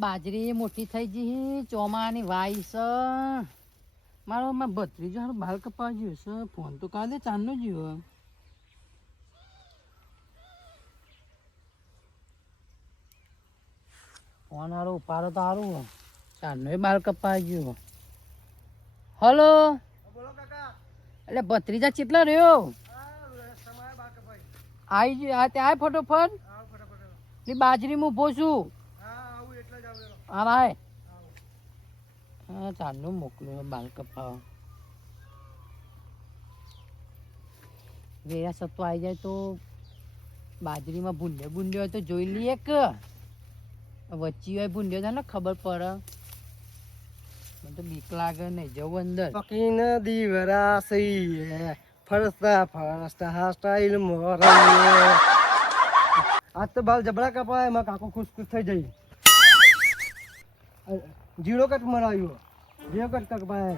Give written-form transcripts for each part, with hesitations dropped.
બાજરી મોટી થઈ ગઈ ચોમાની વાઈ છે મારો ભત્રીજો હારું બાલ કપા ગયો છે ફોન તો કાલે ચાંદનો જીવો ફોન હારો ઉપાડો તો હારું ચાંદનો બાલ કપા ગયો હલો એટલે ભત્રીજા કેટલા રહ્યો આવી ગયો હા ત્યાં ફટોફટ ની બાજરી હું ઉભો છું હા ચાંદનું મોકલ્યું બાલ કપાવા વેરા સત્વ આવી જાય તો બાજરીમાં ભૂંડ્યો ભૂંડ્યો હોય તો જોઈ લઈએ કે વચ્ચી હોય ભૂંડ્યો થાય ને ખબર પડે મને તો બીક લાગે નહીં જવું અંદર પકીન દીવરા સહી ફરસતા ફરસતા હા સ્ટાઈલ મોરૈયે આજ તો બાલ જબડા કપાય એમાં કાકો ખુશ ખુશ થઈ જઈ જીરો કટ મરાયો જીરો કટ કપાય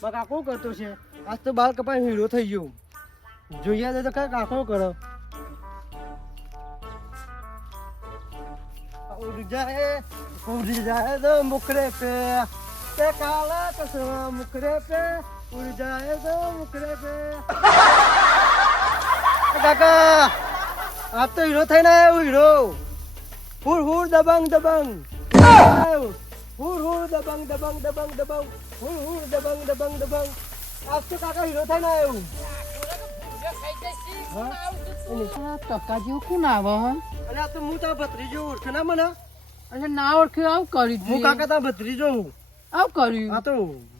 માં કાકો કરતો છે આજ તો બાલ કપાય હીરો થઈ ગયો જોઈએ તો કઈ કાકો કરો उड़ जाए तो मुखड़े पे काला कसवा मुखड़े पे उड़ जाए तो मुखड़े पे काका आप तो हीरो थे ना हीरो हुर हुर दबंग दबंग हुर हुर दबंग दबंग दबंग दबंग हुर हुर दबंग दबंग दबंग आप तो काका हीरो थे ना ટકા જેવું કોણ આવે અરે આ તો હું તા ભત્રીજો ઓળખે ના મને અચ્છા ના ઓળખ્યું આવું કર્યું હું કાકા તા ભત્રીજો હું આવું કર્યું આ તો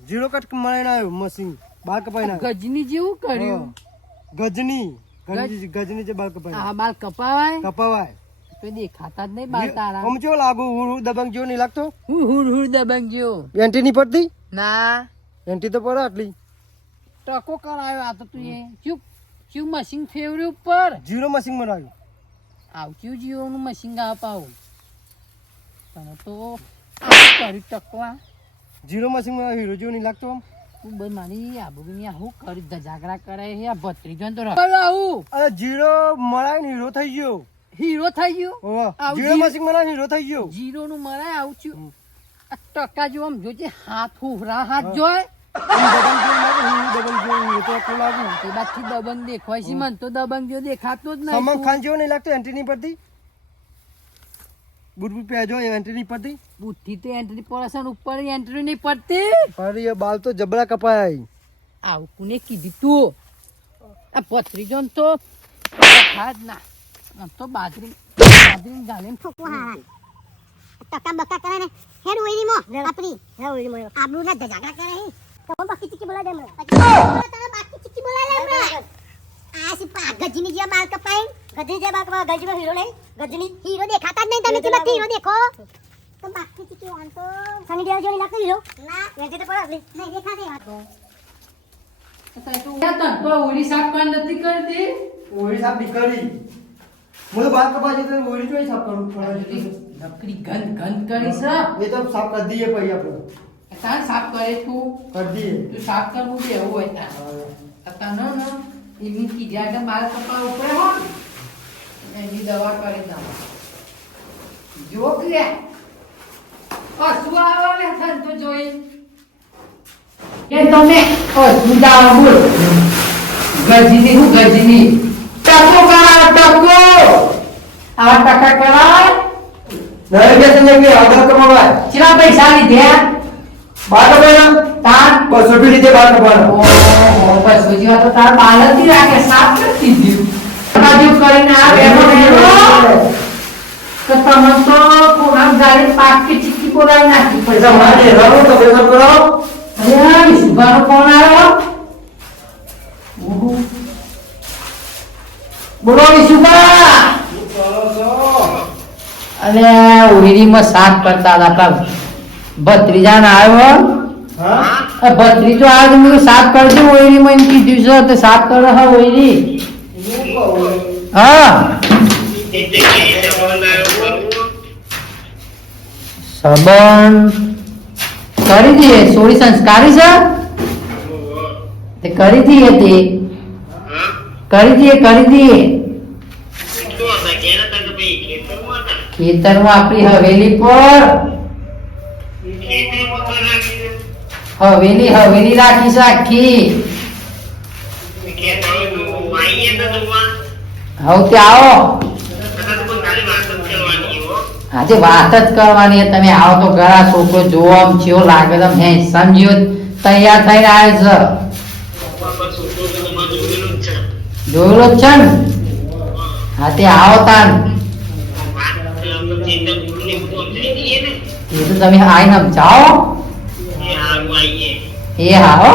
જીરો કટ મળીને આવ્યો મશીન બાલ કપાઈ ના ગજની જેવું કર્યું ગજની ગજની જે બાલ કપાઈ આ બાલ કપાવાય કપાવાય તો દેખાતા જ નહીં બાલ તારા આમ જો લાગુ હુર હુર દબંગ જેવો નહીં લાગતો હું હુર હુર દબંગ જેવો એન્ટી નહીં પડતી ના એન્ટી તો પડે આટલી ટકો કરાયો આ તો તું એ ચૂપ ચૂ મશીન ફેવર્યું ઉપર જીરો મશીન બનાવ્યું આવચ્યું જીઓનું મશીન અપાવું તને તો કરી ટકવા જીરો મશીન હીરો જેવો નહીં લાગતો આમ તું બસ મારી આબુની આવું કરી જાગરા કરે છે આ ભત્રીજો તો આવું અરે જીરો મળાય ને હીરો થઈ ગયો હીરો થઈ ગયો જીરો મશીન બનાવ હીરો થઈ ગયો જીરો નું મરાય આવચ્યું આ ટકા જો આમ જોજે હાથ હુહરા હાથ જોય દબંગ દેખાય છે મને તો દબંગ જો દેખાતો જ નહીં સલમાન ખાન જેવો નહીં લાગતો એન્ટ્રી નહીં પડતી બુટ બુટ પહેરજો એન્ટ્રી નહીં પડતી બુઠ્ઠી તો એન્ટ્રી પડે ઉપર એન્ટ્રી નહીં પડતી અરે એ બાલ તો જબરા કપાય આવું કોને કીધું તું આ ભત્રીજો તો ખાજ ના આમ તો બાજરી ગાલે ટકા બકા કરે ને હેડ ઓઈરી મો આપરી હે ઓઈરી મો આબરૂ ના જાગરા કરે હે તો બાકી ચીકી બોલા દે મને તને બાકી ચીકી બોલા લે મને આ સી પા ગજની જે બાલ કપાઈ ગજની જે બાલ કપા ગજમાં હીરો લઈ ગજની હીરો દેખાતા જ નહીં તમે કે મત હીરો દેખો તો બાકી ચીકી વાન તો સની દેવ જો નહીં લાગતો હીરો ના વેજે તો પડે નહીં દેખાતે વાત તો ઓરી સાફ પણ નથી કરતી ઓરી સાફ નહીં કરી મને બાલ કપા જે તો ઓરી જોઈ સાફ કરું પડે લકડી ગંધ ગંધ કરી છે એ તો સાફ કરી દઈએ પછી આપણે તાર સાફ કરે તું કરી દઈએ તું સાફ કરવું દે એવું હોય તાર તને ન એની કીધા કે બાલ કપા ઉપર હો એની દવા કરી દઉં જો કે શું આવે ને થન તો જોઈ કે તમે સુધા બોલ ગજની હું ગજની ટકો કરા ટકો આ ટકા કરાય નહીં કે તને કે આધાર કમાવાય કેટલા પૈસા લીધા બાર કપાય તાર 200 રૂપિયા રીતે બાર કપાય ઓહો બસ બીજી તો તાર બાલ જ રાખે સાફ નથી દીધું બાજુ કરીને આ બેઠો તો તમે તો કોના ગાડી પાકી ચીકી બોલાવી નાખી પૈસા મારે રાવો તો પૈસા કરાવો અરે સુબાનો ફોન આવ્યો ઓહો બોલો વિશુબા અરે ઓહીરીમાં સાફ કરતા હતા આપણા ભત્રીજા ને આવ્યો હા ભત્રીજો આજ મેં સાફ કરજો ઓહીરીમાં એમ કીધું છે તો સાફ કરો હા ઓહીરી હા સબન કરી દઈએ સોળી સંસ્કારી છે તે કરી દઈએ કરી દઈએ ખેતરમાં આપણી હવેલી પર હવેલી રાખી છે આખી. હવે ત્યાં આવો. આજે વાત જ કરવાની છે. તમે આવો તો ઘણા છોકરો જોવો આમ કેવો લાગે તમે હે સમજ્યો તૈયાર થઈને આવે છે. જોયેલો જ છે ને? હા તે આવો તાન. એ તો તમે આવીને જાઓ. એ આવો.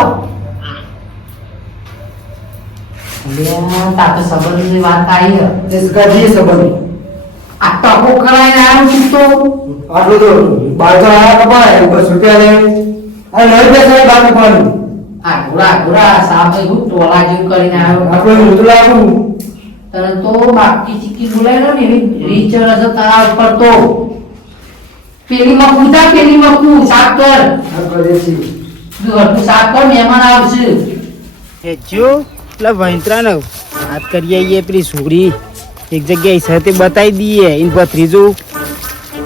તા તો સંબંધની વાત આવી છે. इसका संबंध આ ટકો કરાઈને આવ્યો છું તો આટલું તો બાર તો આયા કપાય બસ રૂપિયા લે આ લઈ બેસાય બાર કપાનું આ ઘોડા સામે હું ટોલા જેવું કરીને આવ્યો. આપણે ઋતુ લાગુ તને તો બાકી ચીકી બોલાય ને રીચ રસ તારા ઉપર તો પેલી મકુ સાફ કર. આ કરે છે ઘરનું સાફ કર મહેમાન આવશે. એ જો એટલે વૈંત્રાને વાત કરીએ આવીએ પેલી છોકરી એક જગ્યાએ સાથે બતાવી દઈએ એને ભત્રીજો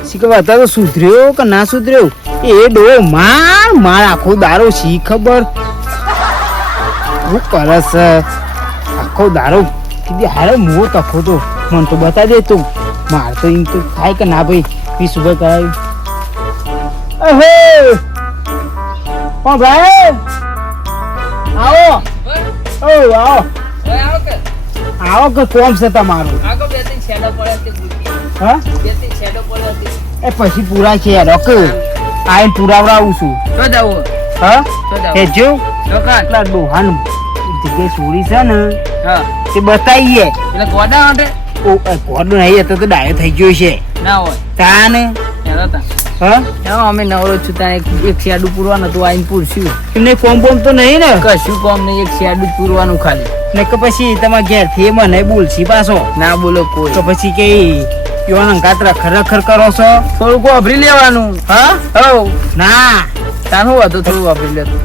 શી ખબર હતા તો સુધર્યો કે ના સુધર્યો એ ડો માર આખો દારો શી ખબર હું કરસ આખો દારો કીધી હારે મો તખો તો મને તો બતાવી દે તું માર તો એમ તો થાય કે ના ભાઈ 20 રૂપિયા કરાવ્યું. અહે પણ ભાઈ આવો આવો કે કોમ છે તમારું હા એ પછી પૂરા છે રોક આઈને પુરાવડાવું છું હા એ જો એટલા ડોહાન જગ્યાએ છોડી છે ને તે બતાવીએ ઓ ગોડો નહીં હતો તો ડાયો થઈ ગયો છે તાને અમે નવરો છું ત્યાં એક શેડું પૂરવાનું હતું આઈને પૂરશું. એમને કોમ બોમ તો નહીં ને કશું કોમ નહીં, એક શેડું જ પૂરવાનું ખાલી. ને કે પછી તમારા ઘેર થી મને બોલશી પાછો ના બોલો કોઈ. તો પછી કે યોન કાતરા ખરેખર કરો છો થોડુંક વાપરી લેવાનું. હા હો ના તાનું હતું થોડું વાપરી લેતું.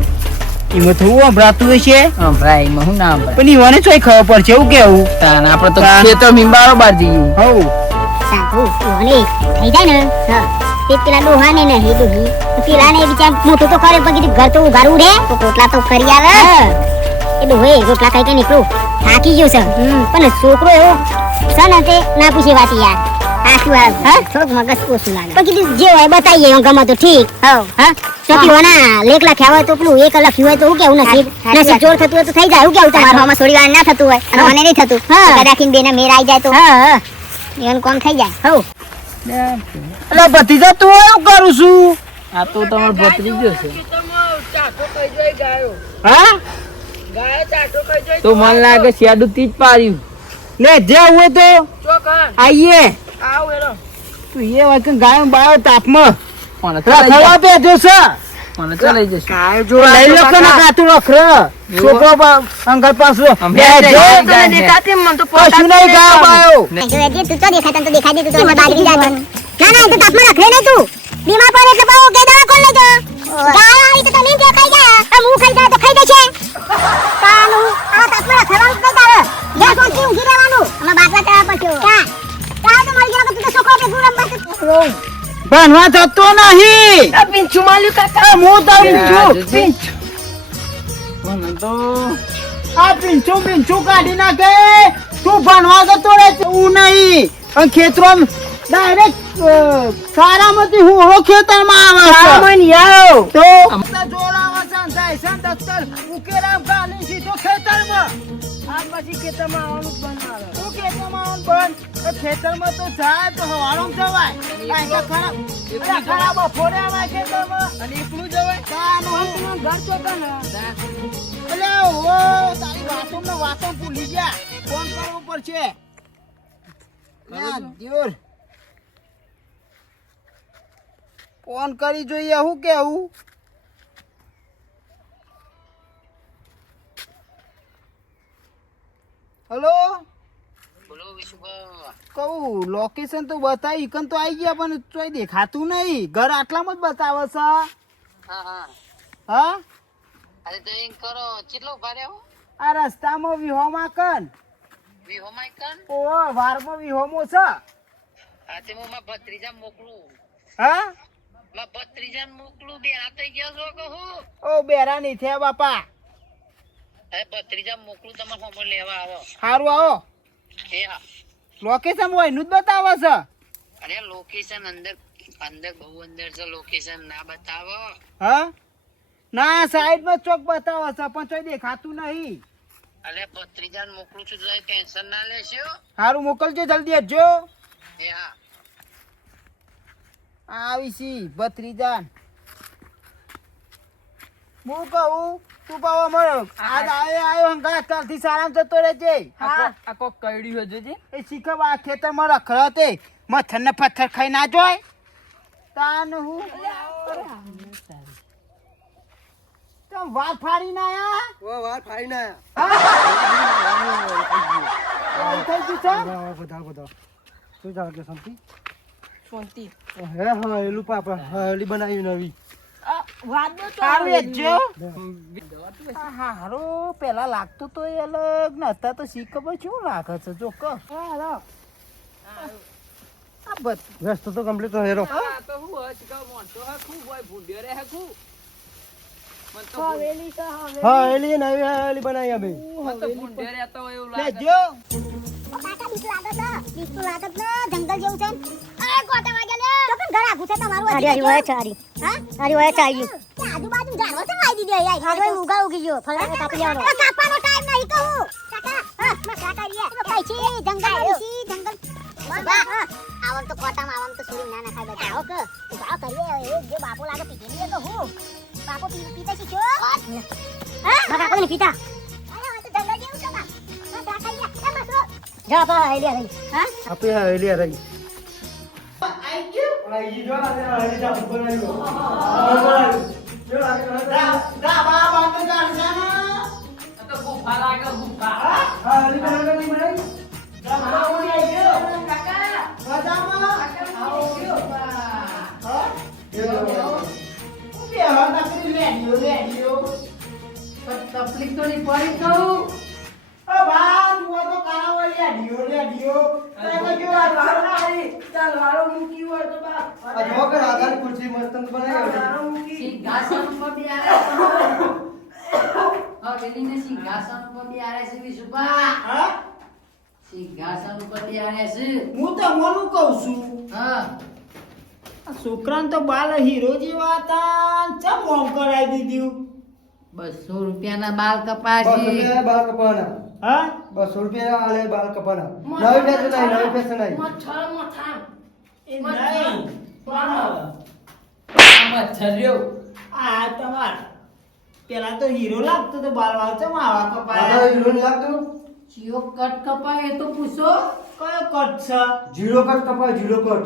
એમાં થોડું વપરાતું હશે ભાઈ એમાં હું ના ભાઈ પણ ઈવાને ચોય ખબર પડશે એવું કેવું તાન આપણે તો ખેતર મીંબારો બાર જઈએ. હવ સાબુ ઓને થઈ જાય ને હા તે પેલા ડોહાને ને હે ડોહી પેલાને વિચાર મોટું તો કરે પણ કીધું ઘર તો ઉગાડવું રે તો રોટલા તો કરી આવે એ ડોહે રોટલા ખાઈ કે નીકળું થાકી ગયો છે પણ છોકરો એવો છે ને તે ના પૂછે વાત યાર આખું હા થોડુંક મગજ ઓછું લાગે પણ કીધું જે હોય બતાવીએ હું ગમે તો ઠીક હા ચોકી હોના લેખ લખ્યા હોય તો પેલું એક લખ્યું હોય તો હું કેવું નસીબ જોર થતું હોય તો થઈ જાય હું કેવું તમારું આમાં થોડી વાર ના થતું હોય અને મને નહીં થતું કદાચીન બેને મેર આવી જાય તો હા એનું કામ થઈ જાય હવ એટલે ભતીજા તું એવું કરું છું આ તો તમારો ભત્રીજો છે. હા તો મને લાગે શેડું તીજ પાડ્યું. લે જે હોય તો આઈએ તું એ વાત ગાયો બાયો તાપમાં મને રખડવા બેઠો છે ચલાઈ જશે. લઈ લો કે ના કાતું રખડ છોકરો અંગલ પાછો અમે બે જાય, જો જાય, જાય. કશું નહીં ગાયો બાયો તું તો દેખાય તને તો દેખાય દે તું તો એમાં બાજરી જાતો ના ના તું તાપમાં રખડે નહીં તું બીમાર પડે એટલે બહુ કે દવા કોણ લેજો ગાય આવી તો તને કે ખાઈ જાય આ હું ખાઈ જાય તો ખાઈ દેશે તાનું આ તાપમાં રખડવાનું કઈ તારે યા સોચી ઊંઘી રહેવાનું અમે બાટલા ચા પડ્યો કા તા તો મળી ગયો કે તું તો છોકરો કે ગુરમ બસ ભણવા જતો નહીં પિંચું માલ્યું કાકા. હું તો જજે. મને તો આ પીંછું કાઢી નાખે તું ભણવા જતો રહે હું નહીં અને ખેતરો ડાયરેક્ટ સારામાંથી હું હો ખેતરમાં આવે છે તો જોડાવા જાય છે દફતર ઉકેરામ ગાલી સીધો ખેતરમાં આ પછી ખેતરમાં આવવાનું બંધ આવે હું ખેતરમાં આવવાનું બંધ ખેતરમાં તો જાય તો હવાળો જવાય ખરાબ બપોરે આવે ખેતરમાં અને એકલું જવાય ઘર ચોકા ને એટલે ઓ તારી વાતો ભૂલી ગયા ફોન કરવો પડશે દિયોર ફોન કરી જોઈએ હું કેવું હેલો કહું લોકેશન તો બતાવી ઈકન તો આવી ગયા પણ ચોય દેખાતું નહીં ઘર આટલામાં જ બતાવે છે હા અરે તો એમ કરો કેટલો ભારે હો આ રસ્તામાં વિહોમાં કન વિહોમાય કન ઓ વારમાં વિહોમો છે આજે હું મારા ભત્રીજા મોકલું હા મારા ભત્રીજા મોકલું બેરા થઈ ગયો છો કહું ઓ બેરા નહીં થયા બાપા અરે ભત્રીજા મોકલું તમે હોમો લેવા આવો સારું આવો એ હા લોકેશન હોય નું જ બતાવે છે અરે લોકેશન અંદર અંદર બહુ અંદર છે લોકેશન ના બતાવો હા ના સાઈડમાં ચોક બતાવે છે પણ તોય દેખાતું નહીં અરે ભત્રીજા મોકલું છું તો ટેન્શન ના લેશો સારું મોકલજો જલ્દી હજો એ હા આવી છી ભત્રીજાન હું કહું તું કહો મળો આજ આવ્યો હંગાત કાલથી સારામાં જતો રહેજે આ કોક કઈડ્યું હજુ છે એ શીખવ આ ખેતરમાં રખડો તે મથર ને પથ્થર ખાઈ ના જોય તાન હું તમ વાત ફાડી ના આયા ઓ વાર ફાડી ના થઈ ગયું છે બધા શું જાવ કે શાંતિ શાંતિ હે હા એલું પાપા હળી બનાવી નવી સારું હેજો હારો પેલા લાગતું તો એ અલગ નતા તો શીખવ શું લાગે છે જો ક આ બત રસ્તો તો કમ્પ્લીટ હેરો આ તો હું હચકા મોણસો હે ખૂબ હોય ભૂંડ્યો રે હે ખૂબ મન તો હા એલી નવી હળી બનાવી અમે મન તો ભૂંડ્યો રે તો એવું લાગે લેજો કાકા બીક લાગે છે બીક તો લાગે જ ને જંગલ જેવું છે અરે ગોટા વાગે લે તો પણ ઘર આખું છે તમારું અરે હોય ચારી હા અરે હોય ચારી કે આજુબાજુ ઝાડવા છે વાઈ દીધી યાર અરે ઉગા ઉગી ગયો ફલાને કાપી લેવાનો કાપવાનો ટાઈમ નહીં કહું કાકા હા મત કાકા રે કઈ છે જંગલ છે જંગલ આવમ તો કોટામાં આવમ તો સુરી ના ના ખાય બતાવો કે ઉભા કરીએ એ જે બાપો લાગે પીતી લે તો હું બાપો પીતા શીખ્યો હા કાકા ને પીતા અરે હોય તો જંગલ જેવું છે બા કાકા લે બસ જા પા આઈડિયા રહી હા આપે હળી રહી આઈ ગયું આઈ જો હળી જા બનાવ્યો દા બા બાત જાણશે ને આ તો ગુફા લાગે ગુફા હા હળી બનાવી દા બા ઓડી આઈ ગયો કાકા મજામાં આવો હા બે હા નકરી લેડિયો તકલીફ તો નહીં પડી કહું ઓ બા તું તો કાળો લેડિયો તો જો આ વાળી ચાલ વાળો મૂકી હોય તો બા આ જો કે આધાર ખુરશી મસ્ત બનાવી સિંહાસન ઉપર બેહારે હા પેલીને સિંહાસન ઉપર બેહારે છે વિશુભા હા સિંહાસન ઉપર બેહારે છે હું તો મોનું કહું છું હા આ છોકરાને તો બાલ હીરો જેવા હતા ચમ મોમ કરાવી દીધું 200 રૂપિયાના બાલ કપા બસ છે રૂપિયા બાલ કપાના હા 200 રૂપિયા આલે બાલ કપાના નવી પેસે નહીં એ નહીં પણ મચ્છર્યો આ તમાર પેલા તો હીરો લાગતો તો બાલ વાળ ચમ આવા આ કપાયા હીરો નહીં લાગતું ચિયો કટ કપા એ તો પૂછો કયો કટ છે જીરો કટ કપાય જીરો કટ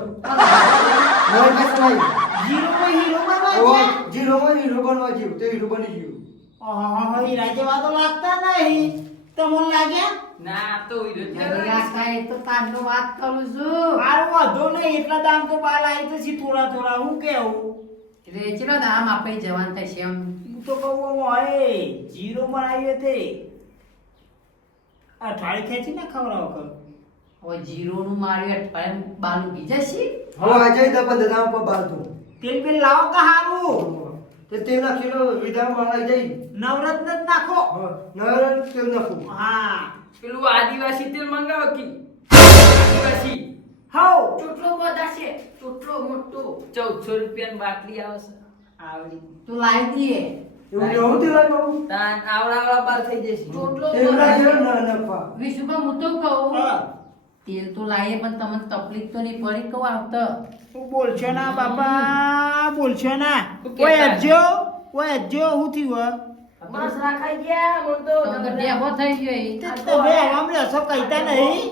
નવી પેસે નહીં જીરો માં હીરો ઓ બનવા જીરો માં હીરો બનવા જેવું તે હીરો બની ગયું ઓહો હીરા જેવા તો લાગતા નહીં તમને લાગ્યા ના આ તો અરે આ કાંઈ તો તારનો વાત કરું છું મારું વાંધો નહીં એટલા દામ તો બાલ આવી તો છી થોડા થોડા હું કેવું એટલે ચલો દામ આપે જવાન થશે એમ હું તો કહું ઓય જીરો બનાવ્યો તે અઠાળી ખેંચી ના ખવડાવો કર હવે જીરોનું માર્યું અઠવાડિયે બાનું બીજા છે હવે આજે દબા દાદા પર બાલ તું તેલ બેલ લાવો કે હારું તે તેલ નાખીલો વિધાન બનાવી જઈ નવરત્ન જ નાખો નવર તેલ નાખું હા પેલું આદિવાસી તેલ મંગાવો કી આદિવાસી હાઉ ચોટલો બધા છે ચોટલો મોટો 1400 રૂપિયાની બાટલી આવે છે આવડી તું લાવી દઈએ એવું એવું તેલ આવી બાબુ તાન આવડા બાર થઈ જશે ચોટલો તેલ નાખીલો ન નફા વિશુભા હું તો કહું હા તેલ તો લાવીએ પણ તમને તકલીફ તો નહીં પડી કહું આવતો તું બોલશો ના બાપા બોલશો ના તું ઓય કહેતા અજો હું થયું બસ રાખાઈ ગયા મન તો તો ડેબો થઈ ગયો તે તમે આમ લેશો કહીતા નહીં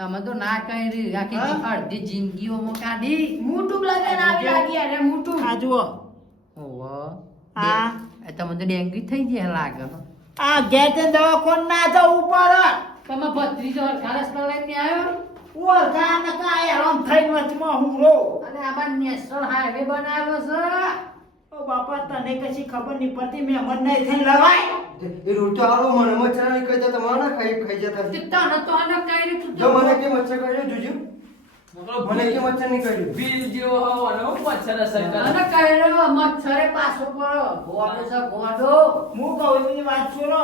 અમે તો ના કરી આખી હા? અડધી જિંદગીઓમાં કાઢી મોટું લાગે ને આવી લાગી અરે મોટું આ જુઓ ઓહો હા. તમે તો ડેન્ગ્યુ થઈ ગયા લાગે આ ઘેર તે દવાખાન ના જવું પડે તમે ભત્રીજો હરખારસ લઈને આવ્યો ઓળખા ન કાય આમ થઈને વચમાં હું રો અને આ બાર નેશનલ હાઈવે બનાવ્યો છે ઓ બાપા તને કશી ખબર નહીં પડતી મહેમાન નહીં થઈને લવાય એ રોટો આરો મને મચ્છર નહીં કહી જતા મને ખાઈ ખાઈ જતા તે તને તો આને કઈ રીતે જો મને કે મચ્છર કહી જોજો મને કે મચ્છર નીકળ્યું. બિલ જેવો હવાનો મચ્છર અસર કરે. અને કહેલો મચ્છરે પાછો પડો ગોડો છે ગોડો. હું કહું છું વાત છોડો,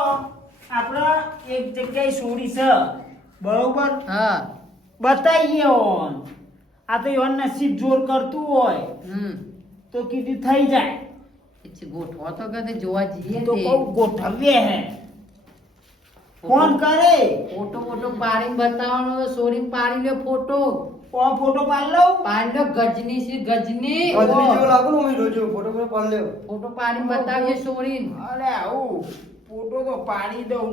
આપણે એક જગ્યાએ છોડી છે બરોબર, હા બતાવીએ ઓન. આ તો એવા નસીબ જોર કરતું હોય તો કીધું થઈ જાય. પછી ગોઠવો તો કદે જોવા જઈએ તો તે. કહું ગોઠવીએ હે. ફોન કરે ફોટો ફોટો પાડીને બતાવવાનો તો સોરીને પાડી લ્યો ફોટો. ફોટો પાડ લઉં. પાડી લ્યો ગજની છે ગજની. ગજની જેવો લાગુ ને હું જોજો ફોટો પર પાડ લ્યો. ફોટો પાડીને બતાવીએ સોરીને. અરે આવું ફોટો તો પાડી દઉં,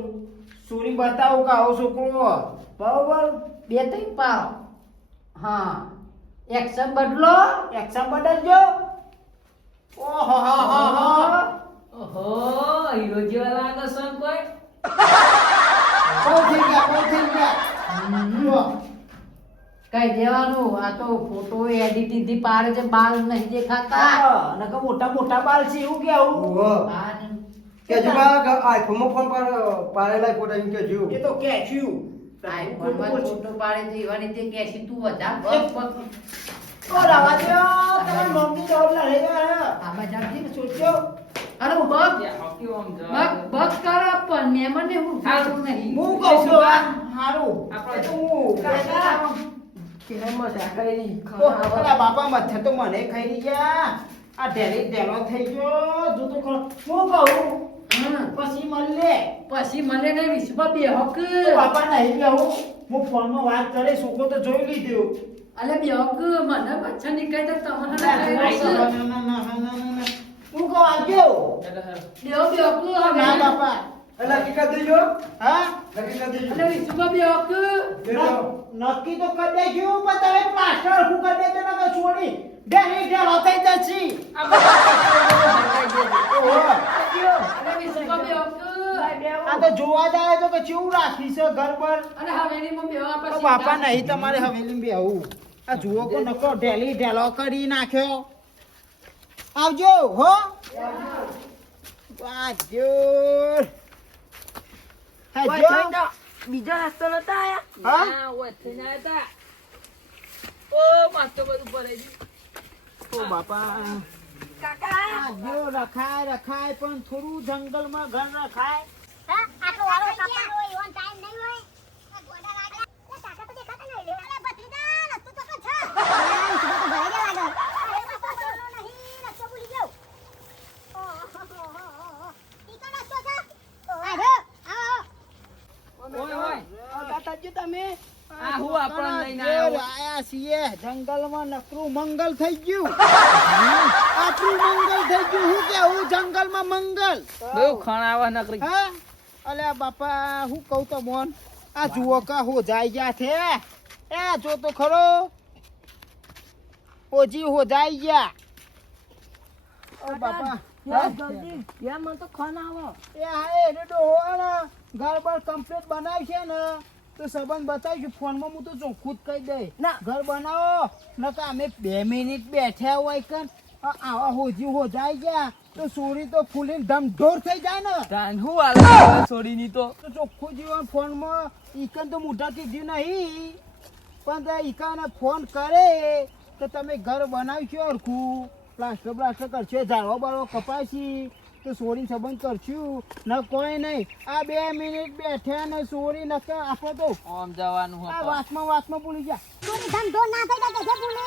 સુરી બતાવું કે આવો છોકરો બરોબર. બે ત્રણ પાડો. હા એક્શન બદલો. એક્શન બદલજો. ઓહો હો હો હો. ઓહો હીરો જેવા લાગે છે કોઈ. બહુ થઈ ગયા, બહુ થઈ ગયા. જો. કઈ દેવાનું આ તો ફોટો એડિટિંગ થી પાડે છે બાલ નહીં દેખાતા. હા, નકર મોટા મોટા બાલ છે એવું કેવું. ઓહો. બાલ કે જુમા આઈફોનમાં ફોન પર પાડેલા ફોટા એમ કે જો. એ તો કેચ્યું. આઈફોનમાં ફોટો પાડે તો એવા રીતે કેસી તું વધાર બસ બસ. ઓ રાવા દો, તમારી મમ્મી તો લડે ગયા. આ બાજુ ને સોચ્યો અરે બગ હોકી ઓમ બગ જવા. બગ કરો પણ મેમને હું થાતું નહીં. હું કહું છું આ હારું. આપણે એ તો હું કાકા. ઓલા બાપા મથે તો મને ખાઈ ગયા. આ ઢેલી ઢેલો થઈ ગયો. જો તો ખરો. હું કહું હા. પછી મળે. પછી મને ને વિશ્વા બેહક તો બાપા નહીં બેહું. હું ફોનમાં વાત કરે છોકરો તો જોઈ લીધો. અલે બેહક મને મચ્છર નીકળે તો તમને ના, ના ના, કહેવાય. ના, ના, ના, ના. હું કહું આવજો. બેહો બેહક ના હવે બાપા. એટલે હકીકત દેજો. હા હકીકત દેજો. અલે વિશ્વા બેહક દેજો. નક્કી તો કરી દેજો પણ તમે પ્લાસ્ટર હું કરી દેજો ને તો છોડી ઢેલી ઢેલો થઈ જશે. ઓહો. અલે વિશ્વા બેહક આ તો જોવા જાય તો કે કેવું રાખી છે ઘર પર. અલે હવેલી માં બેહવા તો પછી બાપા નહીં તમારે હવેલી બેહવું. આ જુઓ કો નકો ઢેલી ઢેલો કરી નાખ્યો. આવજો હો. વાજો. હાજો. બીજો નાસ્તો નતા આયા. હા? ના ઓછે ના હતા. ઓ મસ્ત બધું ભરાઈ ગયું. ઓ બાપા. આજો રખાય રખાય પણ થોડું જંગલમાં ઘર રખાય. હા આટલો વાળો કપાનો હોય એવો ટાઈમ નહીં હોય. આ ગોડા લાગે. એ કાકા તો દેખાતા નહીં લે. અરે ભત્રીજા રસ્તો તો કછ. આ સુબહ તો ભરાઈ ગયા લાગે. અરે બાપા ચલો નહીં રસ્તો ભૂલી ગયો. ઓહો. ઈ કા રસ્તો છે? આવો આવો. ઓય ઓય. કાકાજી તમે આ હું આપણને લઈને ઘેર આવ્યો. આયા છીએ જંગલમાં નકરું મંગલ થઈ ગયું. આપણું મંગલ થઈ ગયું. હું કેવું જંગલમાં મંગલ. બહુ ખણાવા નકરી. હા અલ્યા બાપા હું કહું તો મોન આ જુઓ કા હો જાય ગયા છે. એ જો તો ખરો ઓજી હો જાય ગયા. ઓ બાપા જલ્દી યાર મને તો ખણાવો. એ હા એ રેડો હોવાને ઘર બાર કમ્પ્લીટ બનાવી છે ને તો સંબંધ બતાવીશું ફોનમાં. હું તો ચોખ્ખું જ કહી દઈ ના. ઘર બનાવો નકા અમે 2 મિનિટ બેઠ્યા હોય કન આવા હોજી હો જાય ગયા તો સોરી તો ફૂલીને ધમઢોર થઈ જાય ને. તાન હું આલા છોડીની તો. તો ચોખ્ખું જીવન ફોનમાં ઈકન તો મોઢા કીધું નહીં પણ તે ઈકાને ફોન કરે તો તમે ઘર બનાવશો હરખું પ્લાસ્ટર બ્લાસ્ટર કરશો ઝાડવા બાળવા કપાશી તો સોરી સંબંધ કરશું ન કોઈ નહીં. આ 2 મિનિટ બેઠ્યા ને સોરી નકે આપણે તો ઓમ જવાનું આ હતું. વાતમાં ભૂલી ગયા. ચોરી ધમ ધો ના થઈ જાય કે ભૂલે